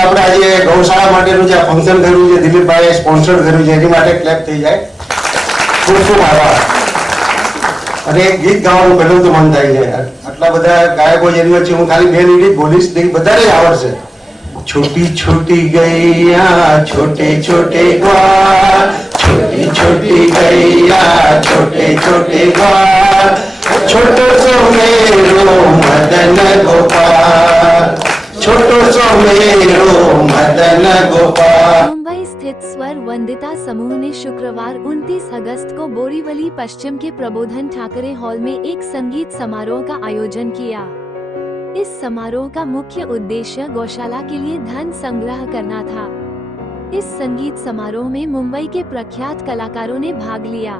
આપણે આજે ગૌશાળા માટેનું જે ફંક્શન કર્યું છે, દિલીપભાઈએ સ્પોન્સર કર્યું છે, એની માટે ક્લેપ થઈ જાય. ખૂબ ખૂબ આભાર. અને એક ગીત ગાવાનું પહેલું તો મન થાય છે. આટલા બધા ગાયકો જેની વચ્ચે હું ખાલી બે મિનિટ બોલીશ, બધાને જ આવડશે. छोटी छोटी गैया छोटे छोटे ग्वाल, छोटी छोटी गैया छोटे छोटे ग्वाल, छोटो सो मेरो मदन गोपाल, छोटो सो मेरो मदन गोपाल. मुंबई स्थित स्वर वंदिता समूह ने शुक्रवार 29 अगस्त को बोरीवली पश्चिम के प्रबोधन ठाकरे हॉल में एक संगीत समारोह का आयोजन किया. इस समारोह का मुख्य उद्देश्य गौशाला के लिए धन संग्रह करना था. इस संगीत समारोह में मुंबई के प्रख्यात कलाकारों ने भाग लिया.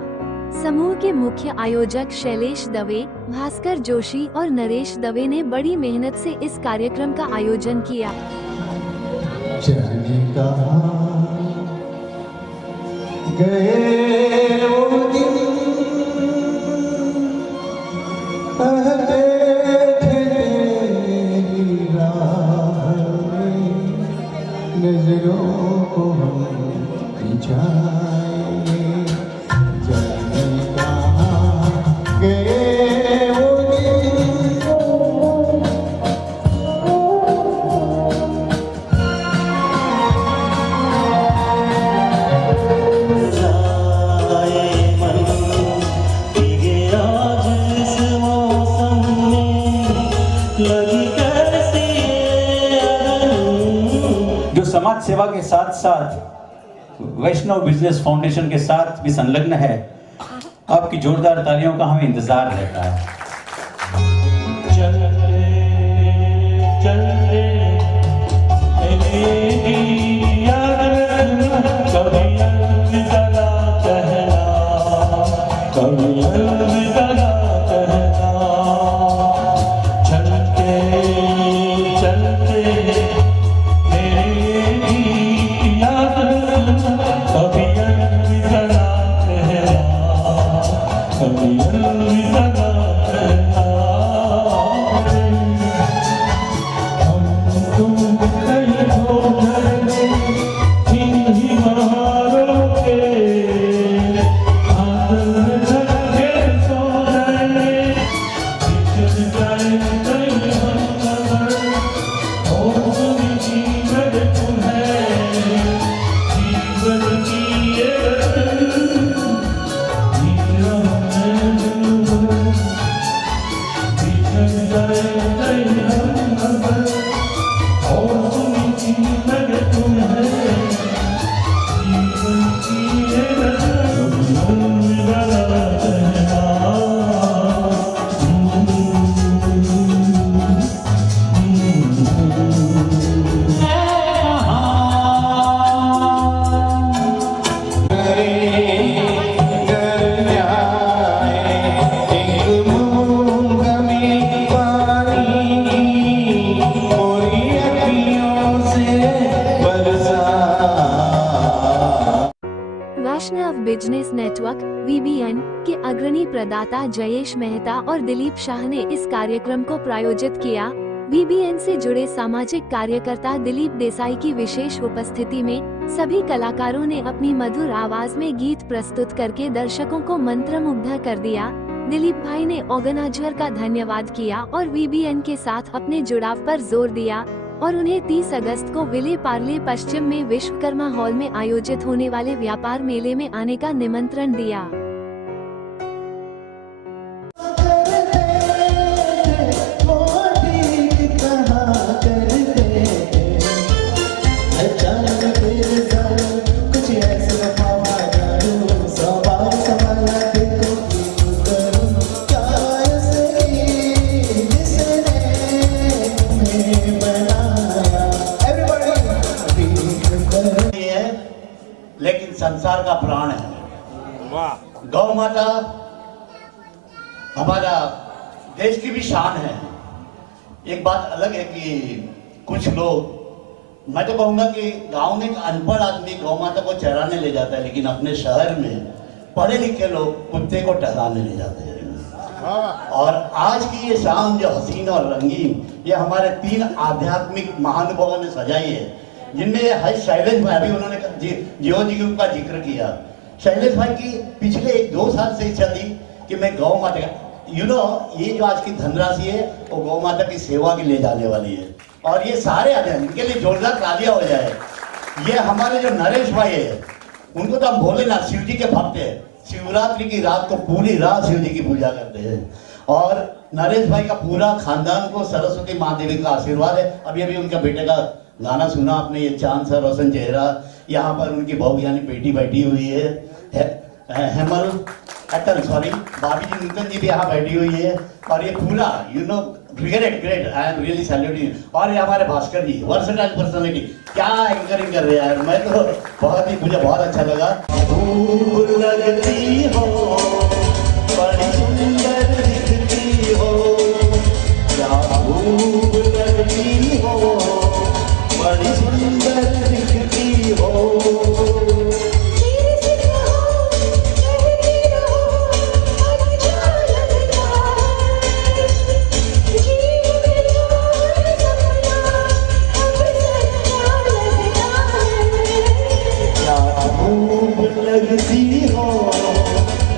समूह के मुख्य आयोजक शैलेश दवे, भास्कर जोशी और नरेश दवे ने बड़ी मेहनत से इस कार्यक्रम का आयोजन किया. नजरों को हम बिछाएंगे, जाने कहाँ गए वो दिन. जाए मन भीगे आज इस मौसम में, लगी कैसी जो समाज सेवा के साथ साथ वैष्णव बिजनेस फाउंडेशन के साथ भी संलग्न है, आपकी जोरदार तालियों का हमें इंतजार रहता है. वैष्णव बिजनेस नेटवर्क (VBN) के अग्रणी प्रदाता जयेश मेहता और दिलीप शाह ने इस कार्यक्रम को प्रायोजित किया. VBN से जुड़े सामाजिक कार्यकर्ता दिलीप देसाई की विशेष उपस्थिति में सभी कलाकारों ने अपनी मधुर आवाज में गीत प्रस्तुत करके दर्शकों को मंत्रमुग्ध कर दिया. दिलीप भाई ने ऑर्गेनाइजर का धन्यवाद किया और VBN के साथ अपने जुड़ाव पर जोर दिया और उन्हें 30 अगस्त को विले पार्ले पश्चिम में विश्वकर्मा हॉल में आयोजित होने वाले व्यापार मेले में आने का निमंत्रण दिया. लेकिन संसार का प्राण है. गौ माता हमारा देश की भी शान है. एक बात अलग है कि कुछ लोग, मैं तो कहूंगा कि गांव में एक अनपढ़ आदमी गौ माता को चराने ले जाता है, लेकिन अपने शहर में पढ़े लिखे लोग कुत्ते को टहलाने ले जाते हैं. और आज की ये शाम जो हसीन और रंगीन, ये हमारे 3 आध्यात्मिक महानुभावों ने सजाई है. जिनमें है शैलेश भाई, अभी उन्होंने जियो जी ग्रुप का जिक्र किया। शैलेश भाई की पिछले 1-2 साल से इच्छा थी कि मैं गौ माता का ये जो आज की धनराशि है वो गौ माता की सेवा के लिए जाने वाली है, और ये सारे आ जाए, इनके लिए जोरदार तालियां हो जाए। ये हमारे जो नरेश भाई है, उनको तो हम बोले ना शिव जी के भक्त है, शिवरात्रि की रात को पूरी रात शिव जी की पूजा करते हैं। और नरेश भाई का पूरा खानदान को सरस्वती माँ देवी का आशीर्वाद है। अभी अभी उनका बेटे का गाना सुना आपने, ये चांद सा रोशन चेहरा। यहाँ पर उनकी बहू यानी बेटी बैठी हुई है हेमल अटल, सॉरी भाभी जी नूतन जी भी यहाँ बैठी हुई है। और ये पूरा great I am really saluting. और ये हमारे भास्कर जी वर्सेटाइल पर्सनालिटी, क्या एंकरिंग कर रहे हैं यार, मैं तो मुझे बहुत अच्छा लगा। खूब लगती हो, बड़ी सुंदर दिखती हो, क्या खूब लगती हो, बड़ी सुंदर दिखती हो। लगती हो,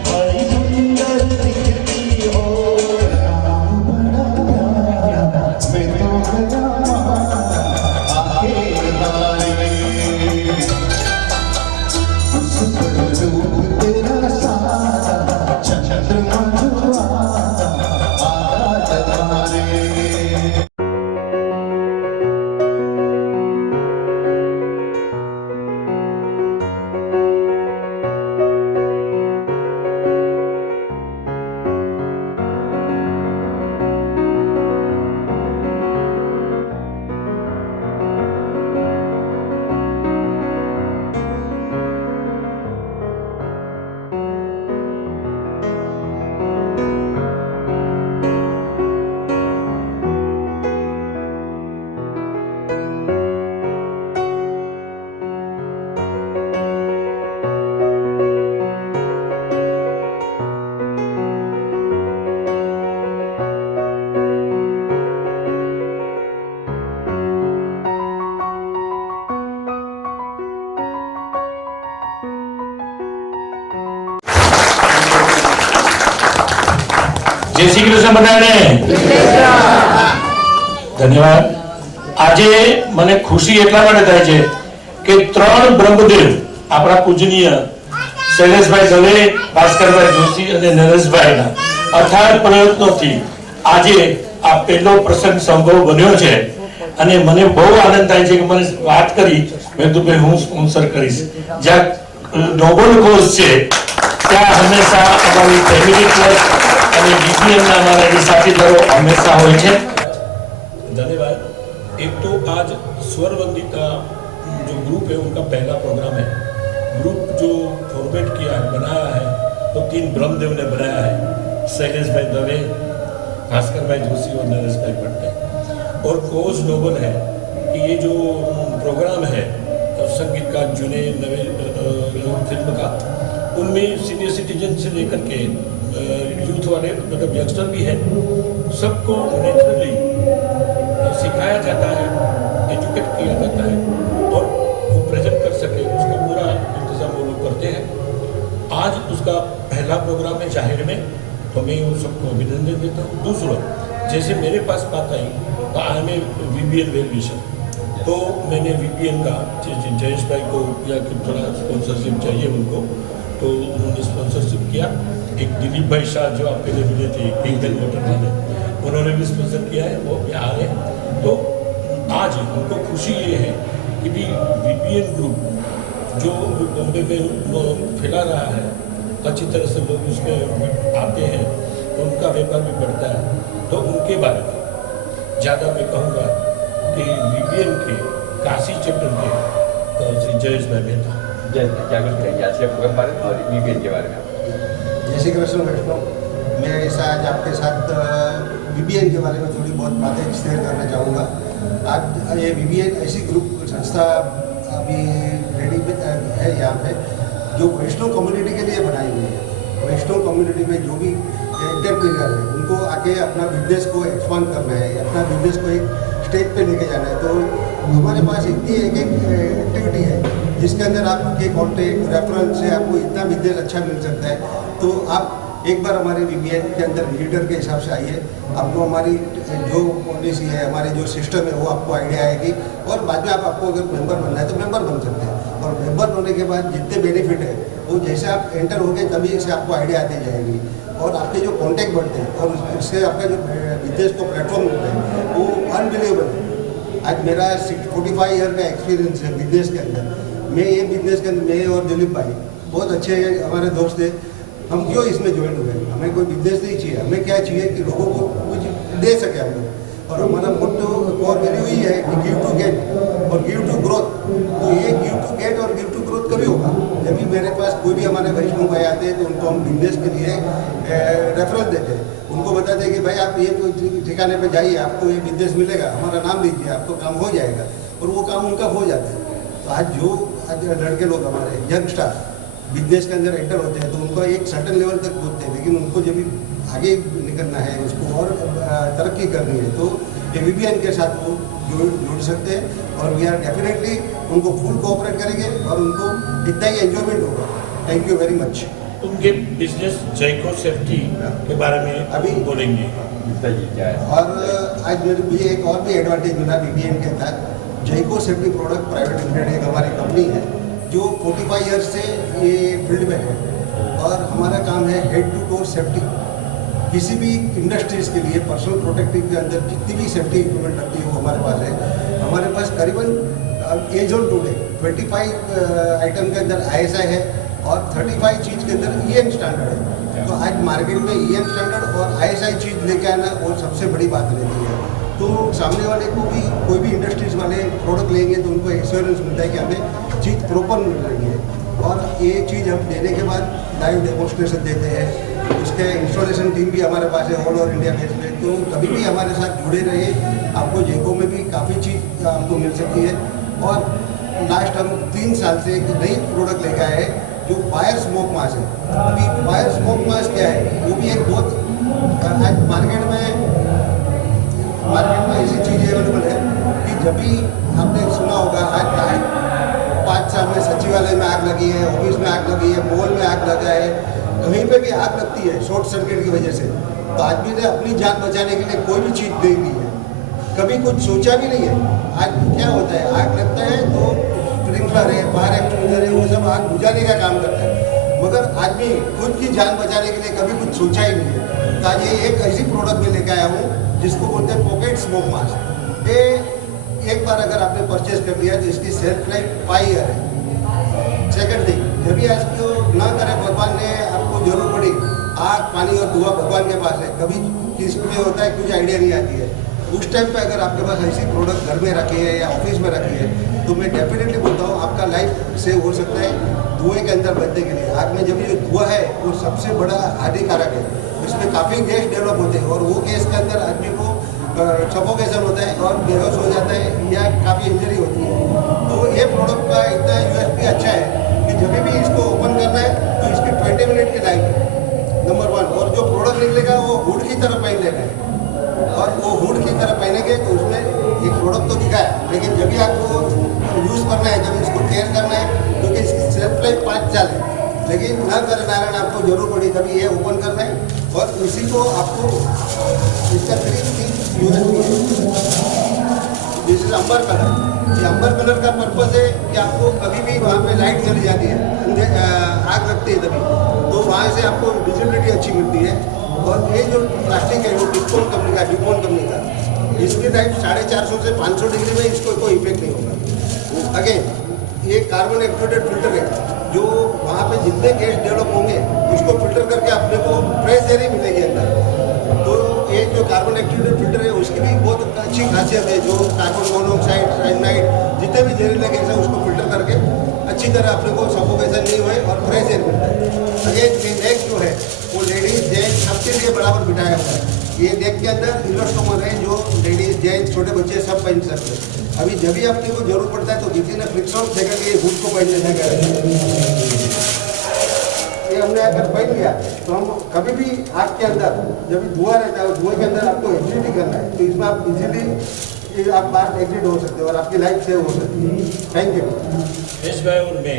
बड़ी सुंदर दिखती हो। જય શ્રી કૃષ્ણ બધાને ધન્યવાદ। આજે મને ખુશી એટલા માટે થાય છે કે 3 બ્રહ્મદેવ આપણા પૂજનીય શૈલેષભાઈ દવે, ભાસ્કરભાઈ જોશી અને નરેશભાઈના અથાગ પ્રયત્નોથી આજે આ પહેલો પ્રસંગ સંભવ બન્યો છે। અને મને બહુ આનંદ થાય છે કે મને વાત કરી, મેં તો ભાઈ હું સ્પોન્સર કરીશ। જ્યાં નોબલ કોઝ છે ત્યાં હંમેશા અમારી ફેમિલી ટ્રસ્ટ અને વીપીએમના અમારા જે સાથીદારો હંમેશા હોય છે। धन्यवाद। एक तो आज स्वरवंदिता जो ग्रुप है उनका पहला प्रोग्राम है। ग्रुप जो फॉर्मेट किया है, बनाया है, तो 3 ब्रह्मदेव ने बनाया है, शैलेश भाई दवे, भास्कर भाई जोशी और नरेश भाई भट्ट। और कोज नोबल है कि ये जो प्रोग्राम है संगीत का, जुने नवे फिल्म का, उनमें सीनियर सिटीजन से लेकर के यूथ वाले मतलब यंगस्टर भी है, सबको नेचुरली सिखाया जाता है, एजुकेट किया जाता है और वो प्रेजेंट कर सके उसका पूरा इंतजाम वो लोग करते हैं। आज उसका पहला प्रोग्राम है जाहिर में, तो मैं उन सबको अभिनंदन देता हूँ। दूसरा, जैसे मेरे पास बात आई तो I am a VBN well wisher, तो मैंने VBN का जयेश भाई को या थोड़ा स्पॉन्सरशिप चाहिए उनको, तो उन्होंने स्पॉन्सरशिप किया। एक दिलीप भाई शाह जो आप पहले मिले थे इंडियन वोटर वाले, उन्होंने भी स्पॉन्सर किया है, वो भी आ रहे हैं। तो आज हमको खुशी ये है कि भी VBN ग्रुप जो बॉम्बे में फैला रहा है, अच्छी तरह से लोग उसमें आते हैं तो उनका व्यापार भी बढ़ता है। तो उनके बारे में ज़्यादा मैं कहूँगा कि VBN के काशी चैप्टर के श्री जयेश भाई मेहता क्या कुछ करेंगे आज के प्रोग्राम बारे में और VBN के बारे में? जय श्री कृष्ण वैष्णव। मैं ऐसा आज आपके साथ VBN के बारे में थोड़ी बहुत बातें शेयर करना चाहूँगा। आज ये VBN ऐसी ग्रुप संस्था अभी रेडी है यहाँ पे, जो वैष्णव कम्युनिटी के लिए बनाई हुई है। वैष्णव कम्युनिटी में जो भी एंटरप्रेन्योर है उनको आके अपना बिजनेस को एक्सपांड करना है, अपना बिजनेस को एक स्टेज पे लेके जाना है। तो हमारे पास इतनी एक एक्टिविटी है जिसके अंदर आपके कॉन्टेक्ट रेफरेंस से आपको इतना बिजनेस अच्छा मिल सकता है। तो आप एक बार हमारे VBN के अंदर विजिटर के हिसाब से आइए, आपको हमारी जो पॉलिसी है, हमारे जो सिस्टम है वो आपको आइडिया आएगी और बाद में आपको अगर मेंबर बनना है तो मेंबर बन सकते हैं। और मेंबर होने के बाद जितने बेनिफिट है वो जैसे आप एंटर होंगे तभी से आपको आइडिया आती जाएगी और आपके जो कॉन्टैक्ट बढ़ते हैं और उससे आपका जो बिजनेस को प्लेटफॉर्म होता है वो अनबिलीवेबल है। आज मेरा 45 ईयर का एक्सपीरियंस है बिजनेस के अंदर। मैं ये बिजनेस के अंदर, मैं और दिलीप भाई बहुत अच्छे हमारे दोस्त थे। हम क्यों इसमें ज्वाइन हुए? हमें कोई बिजनेस नहीं चाहिए, हमें क्या चाहिए कि लोगों को कुछ दे सके हम लोग। और हमारा मोटो कोर वैल्यू ही है कि गिव टू गेट और गिव टू ग्रोथ। तो ये गिव टू गेट और गिव टू ग्रोथ कभी होगा? जब भी मेरे पास कोई भी हमारे वैष्णव भाई आते हैं तो उनको हम बिजनेस के लिए रेफरेंस देते हैं। उनको बताते हैं कि भाई आप ये ठिकाने पे जाइए, आपको ये बिजनेस मिलेगा, हमारा नाम लीजिए, आपको काम हो जाएगा। और वो काम उनका हो जाता है। तो आज जो लड़के लोग हमारे यंगस्टर बिजनेस के अंदर एंटर होते हैं तो उनको एक सर्टन लेवल तक पहुँचते हैं, लेकिन उनको जब भी आगे निकलना है, उसको और तरक्की करनी है तो VBN के साथ वो जुड़ सकते हैं। और वी आर डेफिनेटली उनको फुल कोऑपरेट करेंगे और उनको इतना ही एंजॉयमेंट होगा। Thank you very much. उनके बिजनेस जयको सेफ्टी के बारे में अभी बोलेंगे। बताइए क्या है। और आज मेरे मुझे एक और भी एडवांटेज मिला VBN के तहत। Jaico safety product private limited एक हमारी कंपनी है जो 45 ईयर्स से ये फील्ड में है और हमारा काम है हेड टू टो सेफ्टी। किसी भी इंडस्ट्रीज़ के लिए पर्सनल प्रोटेक्टिव के अंदर जितनी भी सेफ्टी इक्विपमेंट लगती है वो हमारे पास है। हमारे पास करीबन एज ऑन टुडे 25 आइटम के अंदर ISI है और 35 चीज़ के अंदर EN स्टैंडर्ड है। तो आज मार्केट में EN स्टैंडर्ड और ISI चीज़ लेके आना वो सबसे बड़ी बात रहती है। तो सामने वाले को भी कोई भी इंडस्ट्रीज़ वाले प्रोडक्ट लेंगे तो उनको एश्योरेंस मिलता है कि हमें चीज़ प्रॉपर मिल रही है। और ये चीज़ हम देने के बाद लाइव डेमोन्स्ट्रेशन देते हैं। उसके इंस्टॉलेशन टीम भी हमारे पास है ऑल ओवर इंडिया बेस में। तो कभी भी हमारे साथ जुड़े रहिए, आपको जेको में भी काफ़ी चीज़ आपको मिल सकती है। और लास्ट हम 3 साल से एक नई प्रोडक्ट लेकर आए हैं जो फायर स्मोक मास्क है। अभी फायर स्मोक मास्क क्या है? वो भी एक बहुत आज मार्केट में ऐसी चीज़ अवेलेबल है कि जब भी आपने सुना होगा आज लास्ट 5 साल में सचिवालय में आग लगी है, ऑफिस में आग लगी है, मॉल में आग लगा है, कहीं पे भी आग लगती है शॉर्ट सर्किट की वजह से। तो आदमी ने अपनी जान बचाने के लिए कोई भी चीज़ दे दी है, कभी कुछ सोचा भी नहीं है। आज क्या होता है, आग लगता है तो स्प्रिंकलर है, फायर एक्सटिंग्विशर है, वो सब आग बुझाने का काम करता है, मगर आदमी खुद की जान बचाने के लिए कभी कुछ सोचा ही नहीं है। तो आज ये एक ऐसी प्रोडक्ट में लेकर आया हूँ जिसको बोलते हैं पॉकेट स्मोक मास्क। ये एक बार अगर आपने परचेज कर लिया तो इसकी सेल्फ लाइफ 5 ईयर है। सेकंड थिंग, जब भी आज को ना करे भगवान ने आपको जरूर पड़ी, आग पानी और धुआं भगवान के पास है, कभी किस में होता है कुछ आइडिया नहीं आती है। उस टाइम पे अगर आपके पास ऐसी प्रोडक्ट घर में रखी है या ऑफिस में रखी है तो मैं डेफिनेटली बोलता हूँ आपका लाइफ सेव हो सकता है धुएं के अंदर बचने के लिए। आग में जब ये धुआं है वो सबसे बड़ा हानिकारक है, इसमें काफ़ी गैस डेवलप होते हैं और वो गैस के अंदर आदमी को सफोकेशन होता है और बेहोश हो जाता है या काफ़ी इंजरी होती है। तो ये प्रोडक्ट का इतना USP अच्छा है कि जब भी इसको ओपन करना है तो इसकी 20 मिनट की लाइफ है नंबर 1। और जो प्रोडक्ट निकलेगा वो हुड की तरह पहन लेना है और वो हुड की तरह पहनेंगे तो उसमें एक प्रोडक्ट तो दिखा है, लेकिन जब भी आपको यूज़ करना है, जब इसको टेस्ट करना है, क्योंकि इसकी सेल्फ लाइफ 5 साल है, लेकिन न करे नारायण आपको जरूर पड़ी तभी ये ओपन करना है। और इसी को आपको इसका 3 USP है। This is amber colour. ये अंबर कलर का पर्पस है कि आपको कभी भी वहाँ पे लाइट चली जाती है, आग लगती है तभी, तो वहाँ से आपको विजिबिलिटी अच्छी मिलती है। और ये जो प्लास्टिक है वो डिस्पोन कंपनी का, इसकी लाइफ 450 से 500 डिग्री में इसको कोई इफेक्ट नहीं होगा। अगेन ये कार्बन एक्टिवेटेड फिल्टर है जो वहाँ पे जितने गैस डेवलप होंगे उसको फिल्टर करके अपने को फ्रेश एयर ही मिलेगी अंदर। तो ये जो कार्बन एक्टिवेटेड फिल्टर है उसकी भी बहुत अच्छी खासियत है, जो कार्बन मोनोऑक्साइड, साइनाइड, जितने भी जहरीले गैस है उसको फिल्टर करके अच्छी तरह अपने को सफोकेशन नहीं हुए और फ्रेश एयर मिलता है। अगेन नेक जो है वो लेडीज जेंट्स सबके लिए बराबर बिठाया हुआ है। ये नेक के अंदर इलास्टोमर है जो लेडीज जेंट्स छोटे बच्चे सब पहन सकते हैं। अभी जब भी अपने को जरूरत पड़ता है तो किसी ने फ्रिक्शन सेकंड ये हुड को पहन लेने का ये हमने अगर पहन लिया तो हम कभी भी आग के अंदर जब भी धुआं रहता है धुएं के अंदर आपको एग्जिट करना है तो इसमें आप इजीली ये आप बाहर एग्जिट हो सकते हो और आपकी लाइफ सेव हो सकती है। Thank you. नरेश भाई और मैं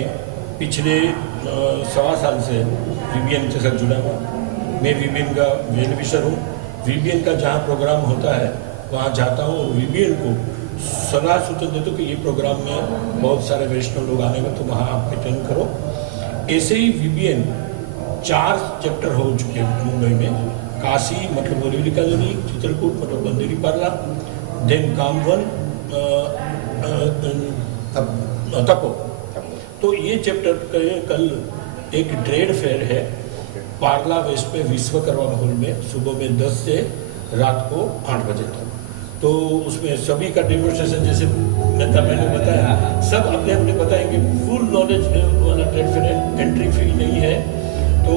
पिछले 1.25 साल से VBN के साथ जुड़ा हुआ। मैं VBN का वेल विशर हूँ। VBN का जहाँ प्रोग्राम होता है वहाँ जाता हूँ और VBN को सलाह सूचन देता हूँ कि ये प्रोग्राम में बहुत सारे वैष्णव लोग आने में, तो वहाँ आप अटेंड करो। ऐसे ही VBN 4 चैप्टर हो चुके हैं मुंबई में। काशी मतलब बोरीवली कॉलोनी, चित्रकूट मतलब बंदेरी पार्ला, देन कामवन, तपो। तो ये चैप्टर कल एक ट्रेड फेयर है पार्ला वेस्ट में विश्वकर्मा हॉल में, सुबह में 10 से रात को 8 बजे तक। तो उसमें सभी का डेमोन्स्ट्रेशन, जैसे मैंने बताया, सब अपने अपने बताएंगे। फुल नॉलेज वाला ट्रेड फेयर है, एंट्री फी नहीं है। तो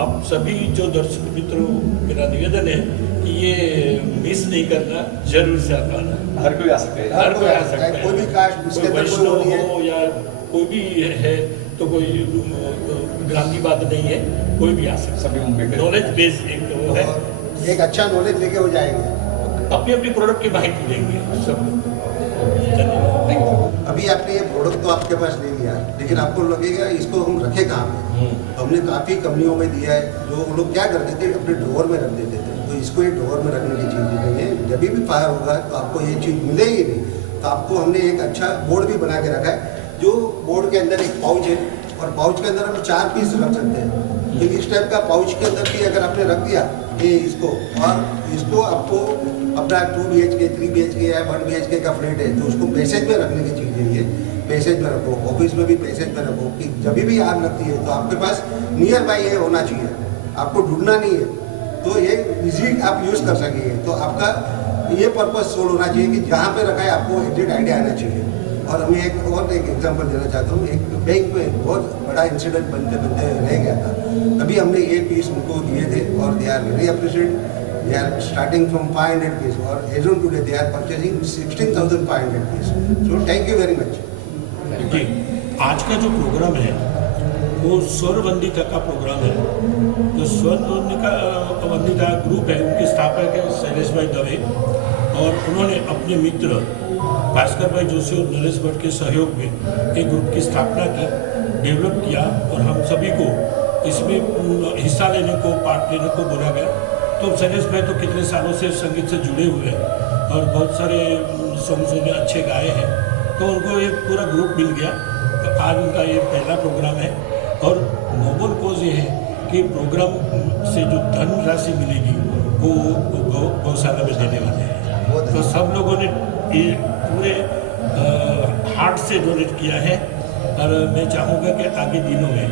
आप सभी जो दर्शक मित्रों, मेरा निवेदन है कि ये मिस नहीं करना, जरूर से आप आना। हर कोई आ सकता है। हर कोई आ सकता है, कोई भी कास्ट, इसके कोई अंदर कोई वो नहीं वैष्णव हो या कोई भी है, तो कोई ग्राम की बात नहीं है, कोई भी आ सकता है। सभी मुंबई के नॉलेज बेस एक वो है, एक अच्छा नॉलेज लेके हो जाएंगे। अपनी अपनी प्रोडक्ट की माहिती देंगे सब लोग। धन्यवाद। अभी आपने ये प्रोडक्ट तो आपके पास ले लिया, लेकिन आपको लगेगा इसको हम रखे कहाँ पे। हमने काफ़ी कंपनियों में दिया है, जो वो लोग क्या करते थे, अपने ड्रॉअर में रख देते थे। तो इसको एक ड्रॉअर में रखने की चीज़ नहीं है। जब भी फायर होगा तो आपको ये चीज़ मिलेगी नहीं। तो आपको हमने एक अच्छा बोर्ड भी बना के रखा है, जो बोर्ड के अंदर एक पाउच है और पाउच के अंदर हम 4 पीस रख सकते हैं। तो इस टाइप का पाउच के अंदर भी अगर आपने रख दिया ये इसको, और इसको आपको अपना 2 BHK 3 BHK या 1 BHK का फ्लैट है, तो उसको पैसेज में रखने की चीज़ है। ये पैसेज में रखो, ऑफिस में भी पैसेज में रखो, कि जब भी आग लगती है तो आपके पास नियर बाई ये होना चाहिए, आपको ढूंढना नहीं है, तो ये इजी आप यूज़ कर सकेंगे। तो आपका ये पर्पस सोल्व होना चाहिए कि जहाँ पे रखा है आपको एग्जैक्ट आइडिया आना चाहिए। और मैं एक एग्जांपल देना चाहता हूँ। एक बैंक में बहुत बड़ा इंसिडेंट बनते बनते रह गया था, तभी हमने ये पीस उनको दिए थे और they are very appreciate. They are starting from 500 piece और as on today they are purchasing 16,500 piece. So thank you very much. जी, आज का जो प्रोग्राम है वो स्वरवंदिता का प्रोग्राम है। जो स्वरवंदिता ग्रुप है, उनके स्थापक है शैलेश भाई दवे, और उन्होंने अपने मित्र भास्कर भाई जोशी और नरेश भट्ट के सहयोग में एक ग्रुप की स्थापना की, डेवलप किया, और हम सभी को इसमें हिस्सा लेने को, पार्ट लेने को बोला गया। तो शैलेश भाई तो कितने सालों से संगीत से जुड़े हुए हैं और बहुत सारे सॉन्ग्स उन्हें अच्छे गाए हैं, तो उनको एक पूरा ग्रुप मिल गया। तो आज उनका ये पहला प्रोग्राम है, और नोबल कोज ये है कि प्रोग्राम से जो धन राशि मिलेगी वो गौशाला में देने वाले हैं। तो सब लोगों ने ये पूरे हार्ट से डोनेट किया है, और मैं चाहूँगा कि आगे दिनों में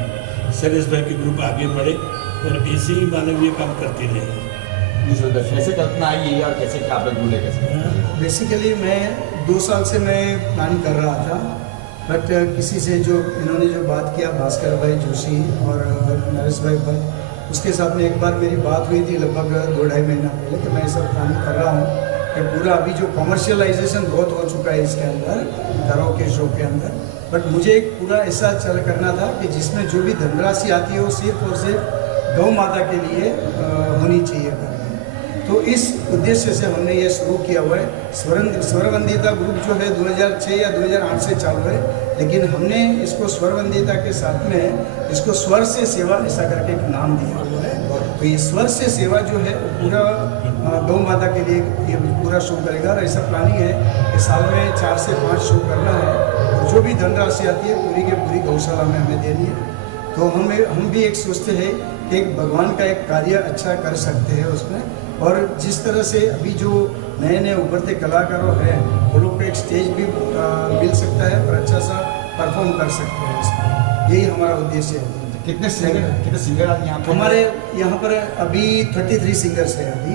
शैलेश भाई के ग्रुप आगे बढ़े और ऐसे ही मानवीय काम करते रहे। कैसे कल्पना आई है और कैसे क्या आप लोग जुड़े कैसे? बेसिकली मैं 2 साल से मैं प्लान कर रहा था, बट किसी से जो इन्होंने जो बात किया, भास्कर भाई जोशी और नरेश भाई भट्ट, उसके साथ में एक बार मेरी बात हुई थी लगभग 2-2.5 महीना पहले कि मैं सब प्लान कर रहा हूँ कि पूरा अभी जो कमर्शियलाइजेशन बहुत हो चुका है इसके अंदर, कराओके शो के अंदर, बट मुझे एक पूरा ऐसा चल करना था कि जिसमें जो भी धनराशि आती है वो सिर्फ और सिर्फ गौ माता के लिए होनी चाहिए करके। तो इस उद्देश्य से हमने ये शुरू किया हुआ है। स्वरवंदिता ग्रुप जो है 2006 या 2008 से चालू है, लेकिन हमने इसको स्वरवंदिता के साथ में इसको स्वर से सेवा ऐसा करके एक नाम दिया हुआ है। तो ये स्वर से सेवा जो है वो पूरा गौ माता के लिए ये पूरा शो करेगा, और ऐसा प्लानिंग है कि साल में 4 से 5 शो करना है, और जो भी धनराशि आती है पूरी की पूरी गौशाला में हमें देनी है। तो हम भी एक सोचते हैं कि एक भगवान का एक कार्य अच्छा कर सकते हैं उसमें, और जिस तरह से अभी जो नए नए उभरते कलाकारों हैं वो लोग को एक स्टेज भी मिल सकता है और अच्छा सा परफॉर्म कर सकते हैं इसमें। यही हमारा उद्देश्य है। कितने सिंगर आज यहाँ पर? हमारे यहाँ पर अभी 33 सिंगर्स है। अभी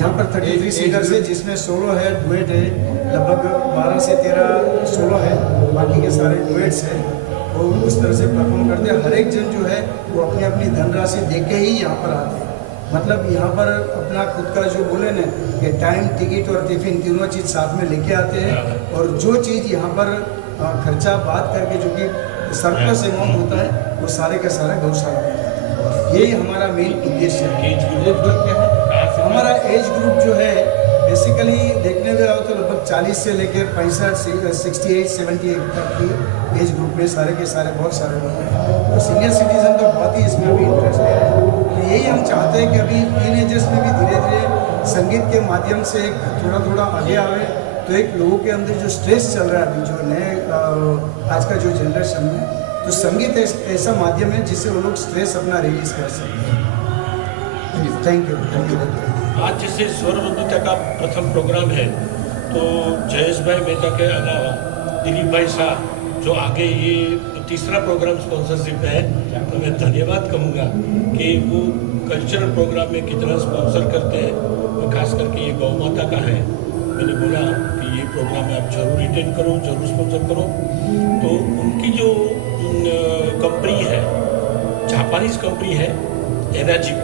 यहाँ पर 33 सिंगर्स है, जिसमें सोलो है, डुएट है, लगभग 12 से 13 सोलो है, बाकी के सारे डुएट्स हैं। वो उस तरह से परफॉर्म करते हैं। हर एक जन जो है वो अपनी अपनी धनराशि दे के ही यहाँ पर आते हैं। मतलब यहाँ पर अपना खुद का जो बोले ना कि टाइम, टिकट और टिफिन तीनों चीज़ साथ में लेके आते हैं, और जो चीज़ यहाँ पर खर्चा बात करके जो कि सरप्लस अमाउंट होता है वो सारे का सारा गौशाला में जाता है। यही हमारा मेन उद्देश्य है। एज ग्रुप क्या है? हमारा एज ग्रुप जो है बेसिकली देखने में आओ तो लगभग 40 से लेकर 65, 68, 78 तक की एज ग्रुप में सारे के सारे बहुत सारे लोग हैं। तो सीनियर सिटीजन तो बहुत ही इसमें भी इंटरेस्ट है। तो यही हम चाहते हैं कि अभी टीनेजर्स में भी धीरे धीरे संगीत के माध्यम से थोड़ा थोड़ा आगे आवे, तो एक लोगों के अंदर जो स्ट्रेस चल रहा है अभी जो नए आज का जो जनरेशन है, तो संगीत एक ऐसा माध्यम है जिससे वो लोग स्ट्रेस अपना रिलीज कर सकते हैं। Thank you. आज जैसे स्वर वंदिता का प्रथम प्रोग्राम है, तो जयेश भाई मेहता के अलावा दिलीप भाई शाह जो आगे ये तीसरा प्रोग्राम स्पॉन्सरशिप है, तो मैं धन्यवाद कहूँगा कि वो कल्चरल प्रोग्राम में कितना स्पॉन्सर करते हैं। तो खास करके ये गौ माता का है, मैंने बोला कि ये प्रोग्राम आप जरूर अटेंड करो, जरूर स्पॉन्सर करो। तो उनकी जो कंपनी है, जापानीज कंपनी है एनर्जी,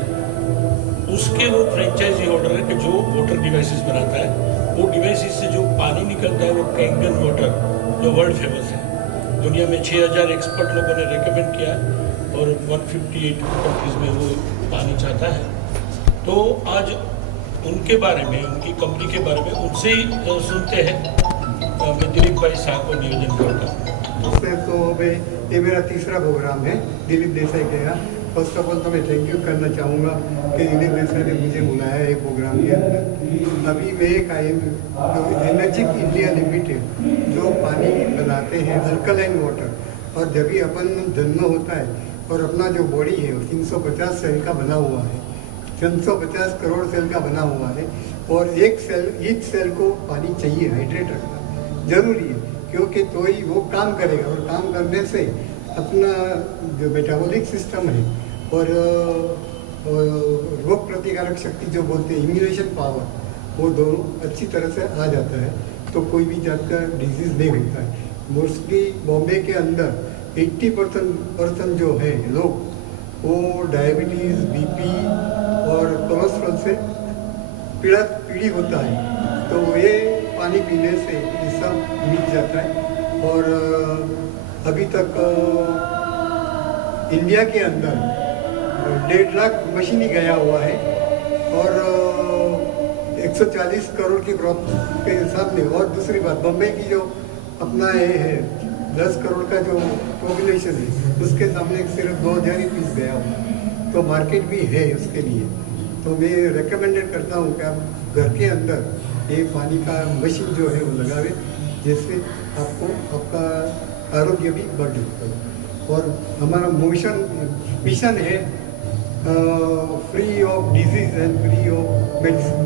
उसके वो फ्रेंचाइजी ऑर्डर है कि जो वाटर डिवाइसेस बनाता है, वो डिवाइसेस से जो पानी निकलता है वो कैंगन वाटर जो वर्ल्ड फेमस है। दुनिया में 6000 एक्सपर्ट लोगों ने रेकमेंड किया और 158 कंट्रीज में वो पानी चाहता है। तो आज उनके बारे में, उनकी कंपनी के बारे में उनसे ही सुनते हैं। मैं दिलीप भाई शाह को निवेदन करता हूँ। उससे तो ये मेरा तीसरा प्रोग्राम है दिलीप देसाई के यहाँ। फर्स्ट ऑफ ऑल तो मैं थैंक यू करना चाहूँगा कि दिलीप देसाई ने मुझे बुलाया है प्रोग्राम के अंदर। अभी मैं एक एनर्जिक इंडिया लिमिटेड जो पानी बनाते हैं अल्कलाइन वाटर, और जब भी अपन जन्म होता है और अपना जो बॉडी है 350 सेल का बना हुआ है, 350 करोड़ सेल का बना हुआ है, और एक सेल, ईच सेल को पानी चाहिए, हाइड्रेट रखना जरूरी है, क्योंकि तो ही वो काम करेगा। और काम करने से अपना जो मेटाबॉलिक सिस्टम है और रोग प्रतिकारक शक्ति जो बोलते हैं इम्यूनेशन पावर, वो दोनों अच्छी तरह से आ जाता है, तो कोई भी जात का डिजीज नहीं होता है। मोस्टली बॉम्बे के अंदर 80% जो है लोग वो डायबिटीज़, बीपी और कोलेस्ट्रॉल से पीड़ित होता है। तो ये पानी पीने से ये सब मिट जाता है। और अभी तक इंडिया के अंदर 1.5 लाख मशीन ही गया हुआ है, और 140 करोड़ की क्रॉप के हिसाब में। और दूसरी बात, बम्बई की जो अपना ये है 10 करोड़ का जो पॉपुलेशन है, उसके सामने सिर्फ 2000 ही पीस गया हुआ है, तो मार्केट भी है उसके लिए। तो मैं रिकमेंडेड करता हूँ कि आप घर के अंदर ये पानी का मशीन जो है वो लगावे, जिससे आपको आपका आरोग्य भी बढ़ जाता है। और हमारा मिशन है free of disease and free of medicine.